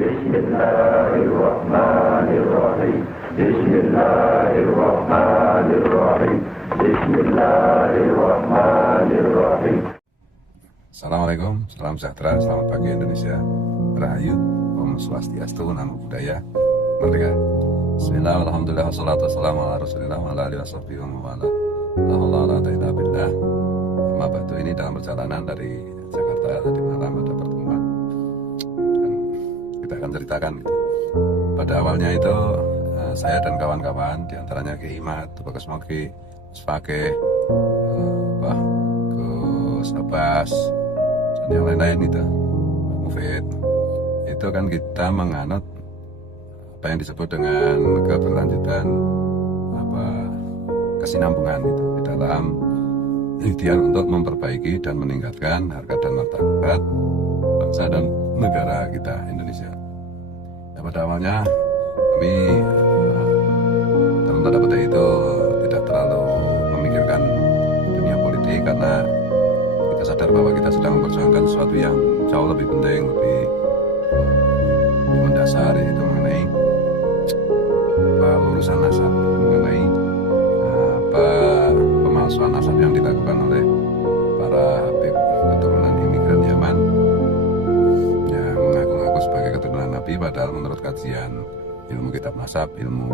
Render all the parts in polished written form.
Bismillahirrahmanirrahim. Bismillahirrahmanirrahim. Bismillahirrahmanirrahim. Assalamualaikum, salam sejahtera, selamat pagi Indonesia. Rahayu, Om Swastiastu, Namo Buddhaya, Merdeka. Bismillah, alhamdulillah, wassalatu wassalamu ala rasulillah, wa ala alihi washabihi wa mawala. La haula wa la quwwata illa billah. Amma ba'du, ini dalam perjalanan dari Jakarta tadi malam ada pertemuan dan kita akan ceritakan gitu. Pada awalnya itu saya dan kawan-kawan, diantaranya Ki Imat, Bagus Mogi, Gus Fakih, Gus Abbas, dan yang lain-lain itu, Mufid, itu kan kita menganut apa yang disebut dengan keberlanjutan, kesinambungan itu di dalam ikhtiar untuk memperbaiki dan meningkatkan harkat dan martabat bangsa dan negara kita Indonesia. Ya, pada awalnya kami dalam tanda petik itu tidak terlalu memikirkan dunia politik karena kita sadar bahwa kita sedang memperjuangkan sesuatu yang jauh lebih penting, lebih mendasar, yaitu mengenai urusan nasab, mengenai pemalsuan nasab yang dilakukan oleh para Habib keturunan imigran Yaman yang mengaku-ngaku sebagai keturunan Nabi, padahal menurut kajian ilmu kitab nasab, ilmu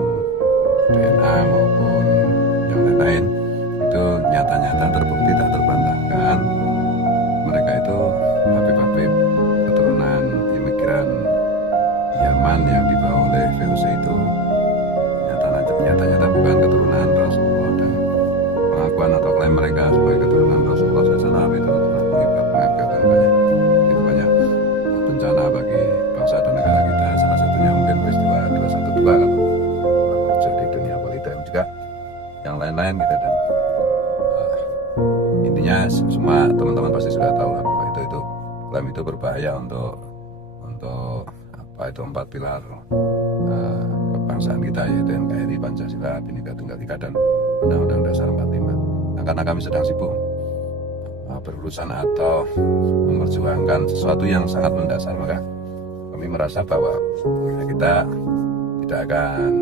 DNA maupun yang lain-lain itu nyata-nyata terbukti tak terbantahkan mereka itu Habib-Habib keturunan imigran Yaman yang dibawa oleh VOC itu nyata-nyata bukan keturunan Rasulullah, dan pengakuan atau klaim mereka sebagai keturunan Rasulullah SAW itu mengakibatkan banyak bencana bagi bangsa dan negara kita. Salah satunya mungkin peristiwa 212 kalau terjadi di dunia politik, juga yang lain-lain gitu. Dan intinya semua teman-teman pasti sudah tahu apa itu klaim itu berbahaya untuk apa itu 4 pilar kebangsaan kita, yaitu NKRI, Pancasila, Bhinneka Tunggal Ika, dan Undang-Undang Dasar 45. Nah, karena kami sedang sibuk berurusan atau memperjuangkan sesuatu yang sangat mendasar, maka kami merasa bahwa kita tidak akan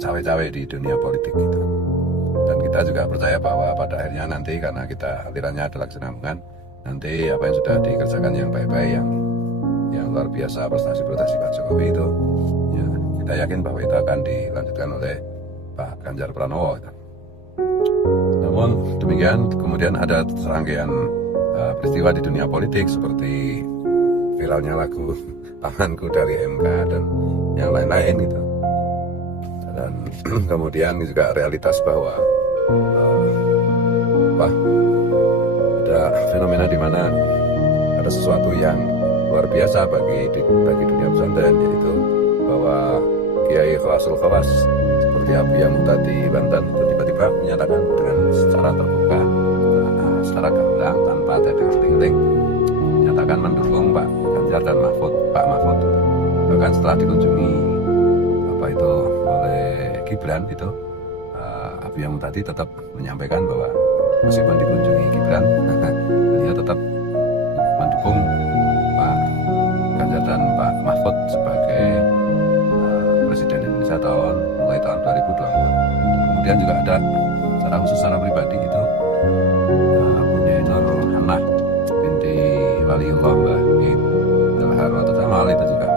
cawe-cawe di dunia politik gitu. Dan kita juga percaya bahwa pada akhirnya nanti, karena kita alirannya adalah kesinambungan, nanti apa yang sudah dikerjakan yang baik-baik, yang luar biasa prestasi-prestasi Pak Jokowi itu, ya, kita yakin bahwa itu akan dilanjutkan oleh Pak Ganjar Pranowo gitu. Namun demikian, kemudian ada serangkaian peristiwa di dunia politik seperti viralnya lagu Tanganku dari MK dan yang lain-lain gitu. Dan kemudian juga realitas bahwa ada fenomena di mana ada sesuatu yang luar biasa bagi dunia pesantren, yaitu bahwa Kiai Khawasul Khawas seperti Abu yang tadi Banten itu tiba-tiba menyatakan dengan secara terbuka, secara gamblang, tanpa ada ting-ting, menyatakan mendukung Pak Ganjar dan Pak Mahfud. Bahkan setelah dikunjungi oleh Gibran itu, Abu yang tadi tetap menyampaikan bahwa meskipun dikunjungi Gibran, beliau tetap mendukung Pak Ganjar dan Pak Mahfud sebagai Presiden Indonesia mulai tahun 2024. Kemudian juga ada secara khusus, secara pribadi itu punya itu Hannah binti Waliullah Mbah Ilhar atau Jamal itu juga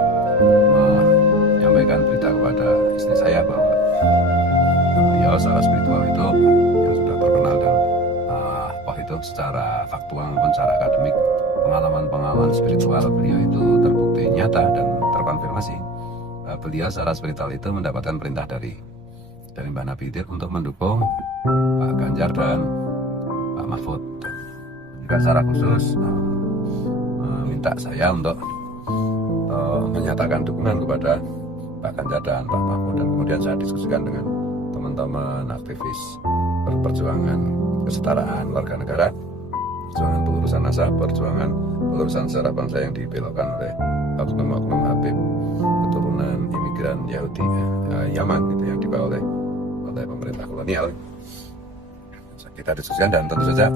menyampaikan berita kepada istri saya bahwa beliau secara spiritual itu yang sudah terkenal, dan itu secara faktual maupun secara akademik, pengalaman spiritual beliau itu terbukti nyata dan terkonfirmasi. Beliau secara spiritual itu mendapatkan perintah dari Mbak Nabidir untuk mendukung Pak Ganjar dan Pak Mahfud. Juga secara khusus meminta saya untuk menyatakan dukungan kepada Pak Ganjar dan Pak Mahfud, dan kemudian saya diskusikan dengan teman-teman aktivis perjuangan kesetaraan warga negara, perjuangan pelurusan nasab, perjuangan pelurusan secara bangsa yang dibelokkan oleh oknum-oknum Habib keturunan imigran Yahudi Yaman gitu, yang dibawa oleh pemerintah kolonial. Kita diskusikan, dan tentu saja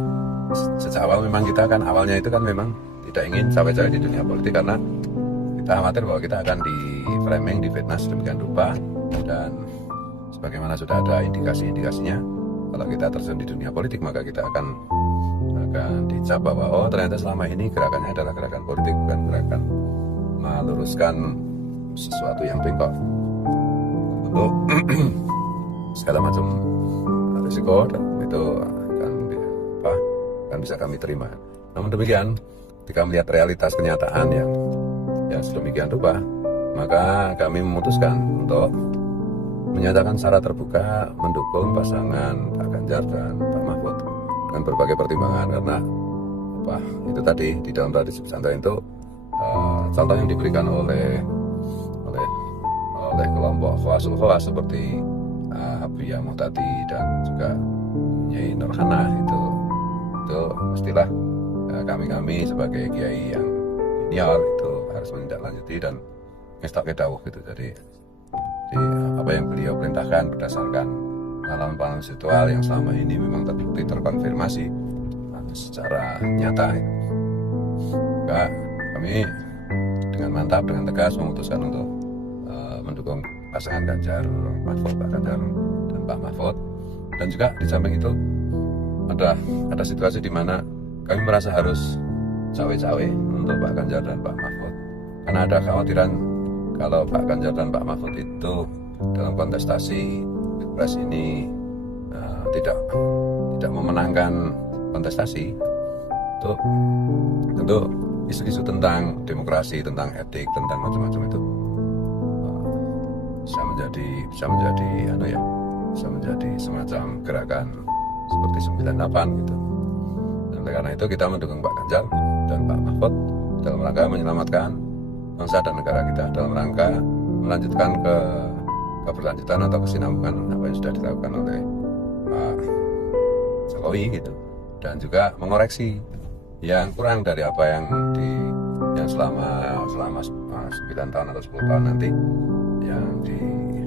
sejak awal memang kita kan awalnya itu kan memang tidak ingin cawe-cawe di dunia politik, karena kita khawatir bahwa kita akan di framing, difitnah sedemikian rupa, dan sebagaimana sudah ada indikasi-indikasinya, kalau kita terjun di dunia politik maka kita akan dicap bahwa oh ternyata selama ini gerakannya adalah gerakan politik, bukan gerakan meluruskan sesuatu yang bengkok untuk segala macam risiko, dan itu akan bisa kami terima. Namun demikian, ketika melihat realitas kenyataan yang sedemikian rupa, maka kami memutuskan untuk menyatakan secara terbuka mendukung pasangan Pak Ganjar dan Pak Mahfud dengan berbagai pertimbangan, karena itu tadi di dalam tradisi pesantren itu contoh yang diberikan oleh kelompok khawasul khawas seperti Habibie Muhtadi dan juga Nyai Nurhana, itu mestilah kami sebagai kiai yang senior itu harus menindaklanjuti dan ngestak dawuh gitu. Jadi apa yang beliau perintahkan berdasarkan pengalaman situal yang selama ini memang terbukti terkonfirmasi secara nyata. Maka kami dengan mantap, dengan tegas memutuskan untuk mendukung pasangan Ganjar Mahfud, Pak Ganjar dan Pak Mahfud. Dan juga di samping itu ada situasi di mana kami merasa harus cawe-cawe untuk Pak Ganjar dan Pak Mahfud, karena ada khawatiran kalau Pak Ganjar dan Pak Mahfud itu dalam kontestasi Pilpres ini tidak memenangkan kontestasi, itu tentu isu-isu tentang demokrasi, tentang etik, tentang macam-macam itu bisa menjadi semacam gerakan seperti 98 gitu. Dan karena itu kita mendukung Pak Ganjar dan Pak Mahfud dalam rangka menyelamatkan bangsa dan negara kita, dalam rangka melanjutkan keberlanjutan atau kesinambungan apa yang sudah dilakukan oleh Pak Jokowi gitu, dan juga mengoreksi yang kurang dari apa yang selama 9 tahun atau 10 tahun nanti yang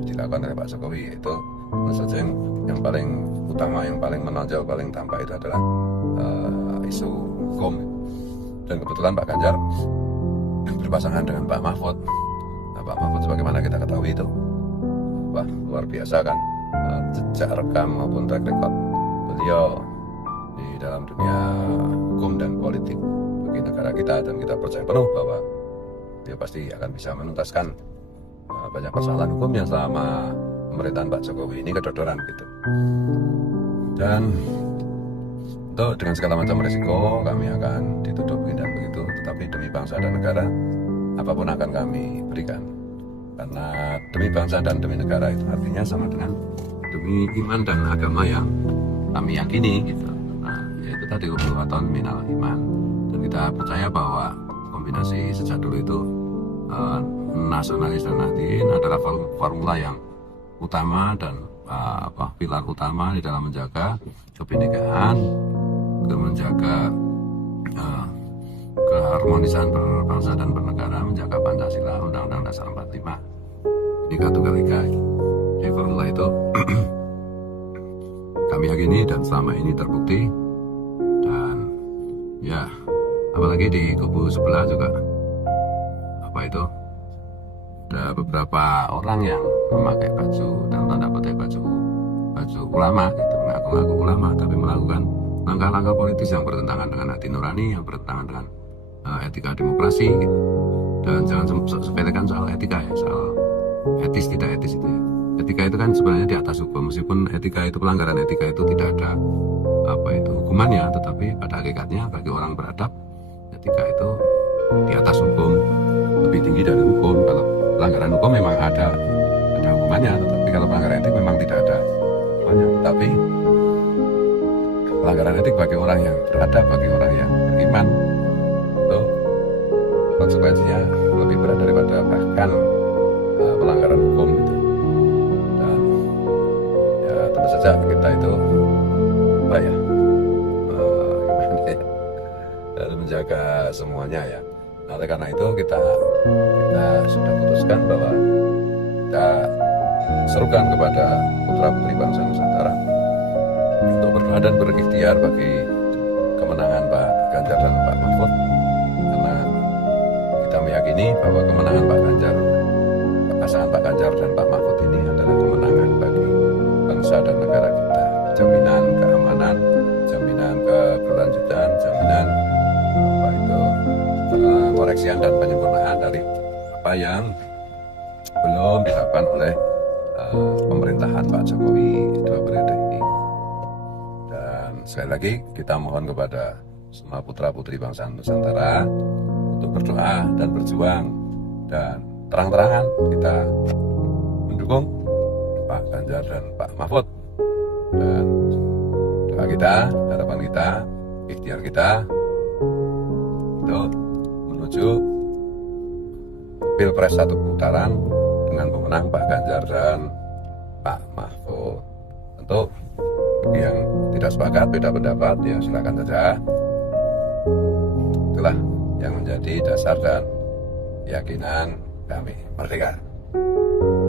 dilakukan oleh Pak Jokowi. Itu tentu saja yang paling utama, yang paling menonjol, paling tampak itu adalah isu hukum. Dan kebetulan Pak Ganjar berpasangan dengan Pak Mahfud. Nah, Pak Mahfud sebagaimana kita ketahui itu luar biasa kan, jejak rekam maupun track record beliau di dalam dunia hukum dan politik bagi negara kita, dan kita percaya penuh bahwa dia pasti akan bisa menuntaskan banyak persoalan hukum yang selama pemerintahan Pak Jokowi ini kedodoran gitu. Dan untuk dengan segala macam risiko kami akan dituduh begini dan begitu, tetapi demi bangsa dan negara apapun akan kami berikan, karena demi bangsa dan demi negara itu artinya sama dengan demi iman dan agama yang kami yakini gitu. Nah, yaitu tadi khulwatun minal iman, dan kita percaya bahwa kombinasi sejak dulu itu nasionalis dan nahdien adalah formula yang utama dan pilar utama di dalam menjaga kebinekaan, menjaga keharmonisan berbangsa dan bernegara, menjaga Pancasila, Undang-Undang Dasar 45, Bhinneka Tunggal Ika. Jadi formula itu kami yakini dan selama ini terbukti. Dan ya, apalagi di kubu sebelah juga ada beberapa orang yang memakai baju dan tanda petik baju ulama gitu, mengaku-ngaku ulama, tapi melakukan langkah-langkah politis yang bertentangan dengan hati nurani, yang bertentangan dengan etika demokrasi gitu. Dan jangan sepelekan soal etika ya, soal etis tidak etis itu ya. Etika itu kan sebenarnya di atas hukum, meskipun etika itu, pelanggaran etika itu tidak ada hukumannya, tetapi pada hakikatnya bagi orang beradab etika itu di atas hukum, lebih tinggi dari hukum. Kalau pelanggaran hukum memang ada hukumannya, tetapi kalau pelanggaran etik memang tidak ada hukumannya. Tetapi pelanggaran etik bagi orang yang beradab, bagi orang yang beriman, itu konsekuensinya lebih berat daripada bahkan pelanggaran hukum gitu. Dan ya tentu saja kita itu harus menjaga semuanya ya. Nah, oleh karena itu kita sudah putuskan bahwa kita serukan kepada putra-putri bangsa Nusantara untuk berdoa dan berikhtiar bagi kemenangan Pak Ganjar dan Pak Mahfud, karena kita kami yakini bahwa kemenangan Pak Ganjar, pasangan Pak Ganjar dan Pak Mahfud ini adalah kemenangan bagi bangsa dan negara kita. Jaminan keamanan, jaminan keberlanjutan, jaminan koreksian dan penyempurnaan dari apa yang belum dilakukan oleh pemerintahan Pak Jokowi 2 periode ini. Dan sekali lagi kita mohon kepada semua putra-putri bangsa Nusantara untuk berdoa dan berjuang dan terang-terangan kita mendukung Pak Ganjar dan Pak Mahfud. Dan doa kita, harapan kita, ikhtiar kita untuk menuju Pilpres 1 putaran dengan pemenang Pak Ganjar dan Pak Mahfud. Tentu yang tidak sepakat, beda pendapat, ya silakan saja. Itulah yang menjadi dasar dan keyakinan kami. Merdeka!